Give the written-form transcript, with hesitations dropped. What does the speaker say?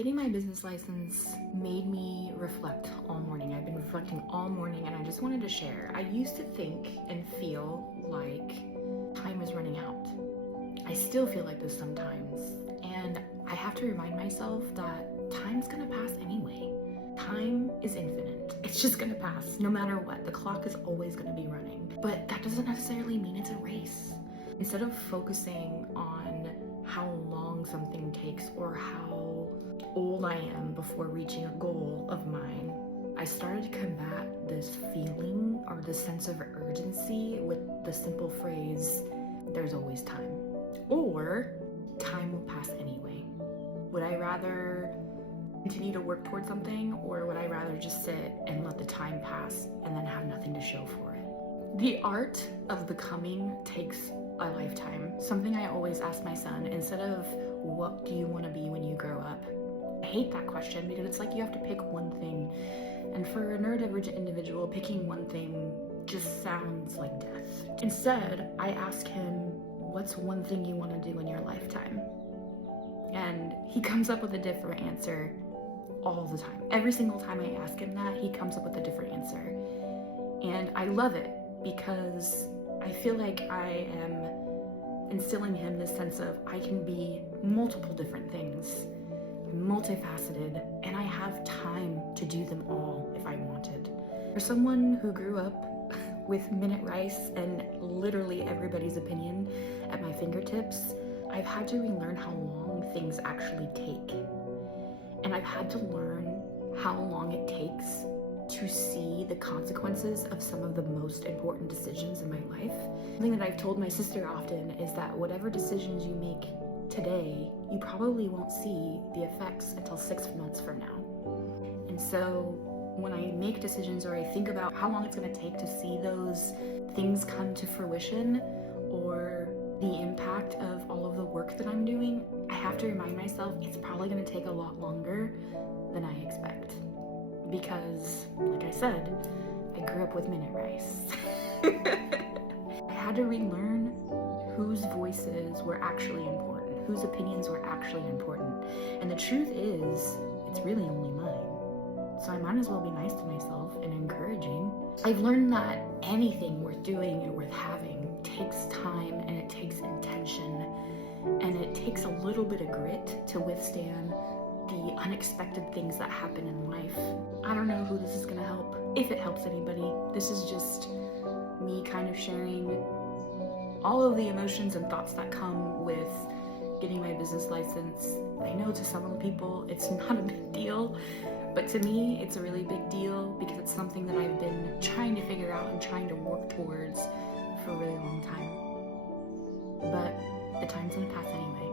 Getting my business license made me reflect all morning. I've been reflecting all morning and I just wanted to share. I used to think and feel like time is running out. I still feel like this sometimes. And I have to remind myself that time's gonna pass anyway. Time is infinite. It's just gonna pass no matter what. The clock is always gonna be running. But that doesn't necessarily mean it's a race. Instead of focusing on how long something takes or how old I am before reaching a goal of mine, I started to combat this feeling or this sense of urgency with the simple phrase, there's always time. Or, time will pass anyway. Would I rather continue to work towards something, or would I rather just sit and let the time pass and then have nothing to show for it? The art of becoming takes a lifetime. Something I always ask my son, instead of what do you want to be when you grow up? I hate that question because it's like you have to pick one thing. And for a neurodivergent individual, picking one thing just sounds like death. Instead, I ask him, what's one thing you want to do in your lifetime? And he comes up with a different answer all the time. Every single time I ask him that, he comes up with a different answer. And I love it because I feel like I am instilling him this sense of I can be multiple different things, multifaceted, and I have time to do them all if I wanted. For someone who grew up with minute rice and literally everybody's opinion at my fingertips, I've had to relearn how long things actually take. And I've had to learn how long it takes to see the consequences of some of the most important decisions in my life. Something that I've told my sister often is that whatever decisions you make today, you probably won't see the effects until 6 months from now. And so when I make decisions or I think about how long it's going to take to see those things come to fruition or the impact of all of the work that I'm doing, I have to remind myself it's probably going to take a lot longer than I expect. Because, like I said, I grew up with minute rice. I had to relearn whose voices were actually important, whose opinions were actually important. And the truth is, it's really only mine. So I might as well be nice to myself and encouraging. I've learned that anything worth doing and worth having takes time and it takes intention and it takes a little bit of grit to withstand the unexpected things that happen in life. I don't know who this is gonna help, if it helps anybody. This is just me kind of sharing all of the emotions and thoughts that come with getting my business license. I know to some people it's not a big deal, but to me it's a really big deal because it's something that I've been trying to figure out and trying to work towards for a really long time. But the time's gonna pass anyway.